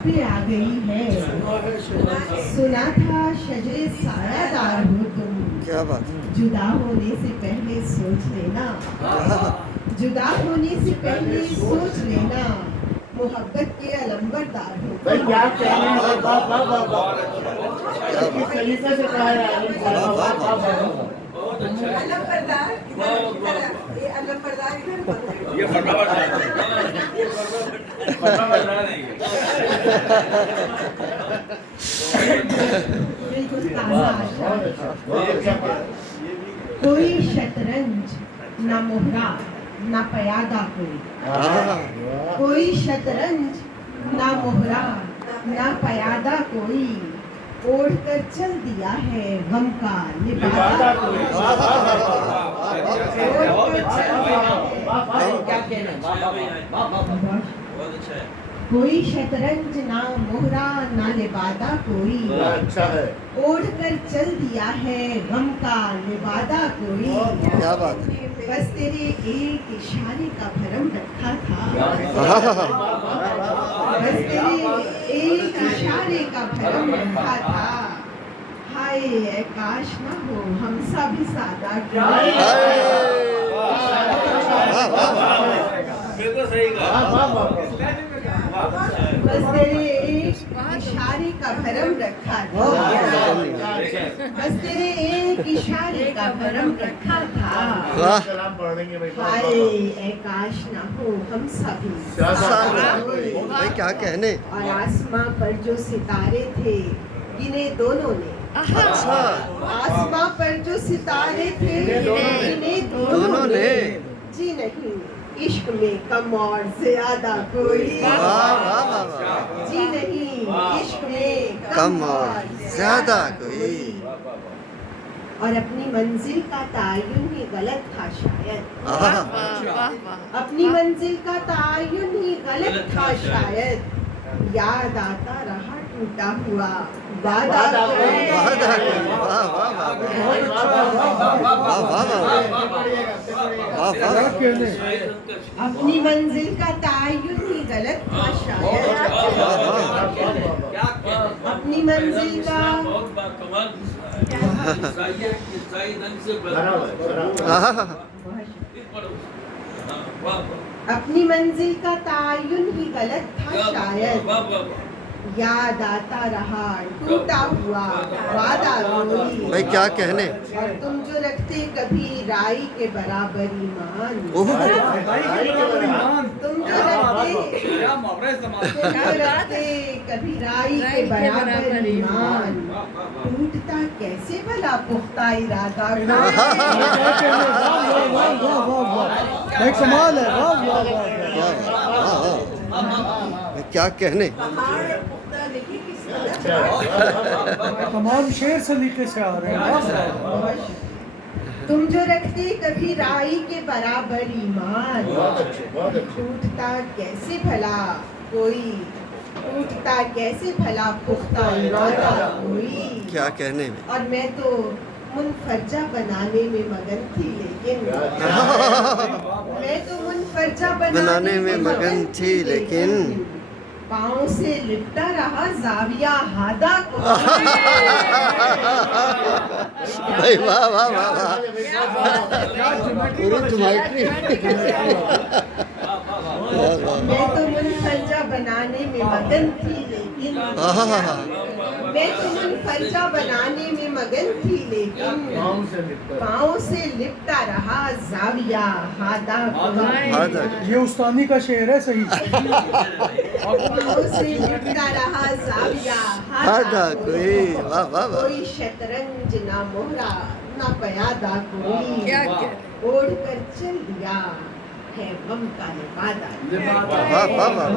पे आ गई है। सुना था शजरे सायादार हो तुम। क्या बात। जुदा होने से पहले सोच लेना, जुदा होने से पहले सोच लेना, मोहब्बत के अलंबरदार हो भाई तुम। क्या कहने हैं? वाह वाह वाह वाह, किस तरीके से कहा है आलिम साहब, वाह वाह वाह। अलंबरदार ये अलंबरदार ये फटाफट नहीं है। बिल्कुल ताजा आशा। कोई शतरंज न मोहरा न पयादा कोई शतरंज न मोहरा न पयादा कोई, ओढ़ कर चल दिया है गम का लिबादा कोई। कोई शतरंज ना मोहरा ना लिबादा कोई, अच्छा है। ओढ़ कर चल दिया है गम का लिबादा कोई। क्या बात है। बस तेरे एक इशारे का भरम रखा था, बस तेरे एक इशारे का भरम रखा था। हाय ऐ काश ना हो हम सा भी सादा बिल्कुल सही कहा। बस तेरे एक इशारे का भरम रखा था, बस तेरे एक इशारे का भरम रखा था। सलाम पढ़ देंगे भाई। हाय ऐ काश ना हो हम सभी भाई क्या कहने। और आसमां पर जो सितारे थे गिने दोनों ने। अच्छा। आसमां पर जो सितारे थे गिने दोनों ने। जी नहीं, इश्क में कम और ज्यादा कोई। वाह वाह वाह वाह। जी नहीं, इश्क में कम और ज्यादा कोई। और अपनी मंजिल का तायुन ही गलत था शायद, अपनी मंजिल का तायुन ही गलत था शायद। याद आता रहा टूटा हुआ वादा कोई। वादा कोई। वाह वाह वाह वाह वाह वाह। अपनी मंजिल का तायुन ही गलत था शायद, अपनी मंजिल का अपनी मंजिल का तायुन ही गलत था शायद। याद आता रहा टूटा हुआ वादा कोई। भाई क्या कहने। और तुम जो रखते कभी राई के बराबर ईमान, ओह तुम जो रखते कभी राई के बराबर ईमान, टूटता कैसे भला पुख्ता इरादा। एक सवाल है। क्या कहने। तमाम शेर सलीके से आ रहे हैं। तुम जो रखते कभी राई के बराबर ईमान, टूटता कैसे भला कोई, टूटता कैसे भला पुख्ता इरादा कोई। क्या कहने में। और मैं तो मुनफरजा बनाने में मगन थी, लेकिन मैं तो मुनफरजा बनाने में मगन थी लेकिन पाँव से लिपटा रहा जाविया हादा को। भाई वाह वाह वाह वाह। पूरी तुम्हारी मैं तो मुनफरजा बनाने में मगन थी, लेकिन मैं तो मुनफरजा बनाने में मगन थी, लेकिन पाँव से लिपटा रहा जाविया हादा को। ये उस्तानी का शेर है सही। पाँव से लिपटा रहा जाविया हादा कोई। वाह वाह वाह। कोई शतरंज ना मोहरा ना पयादा कोई, ओढ़ कर चल दिया है गम का लिबादा। वाह वाह वाह।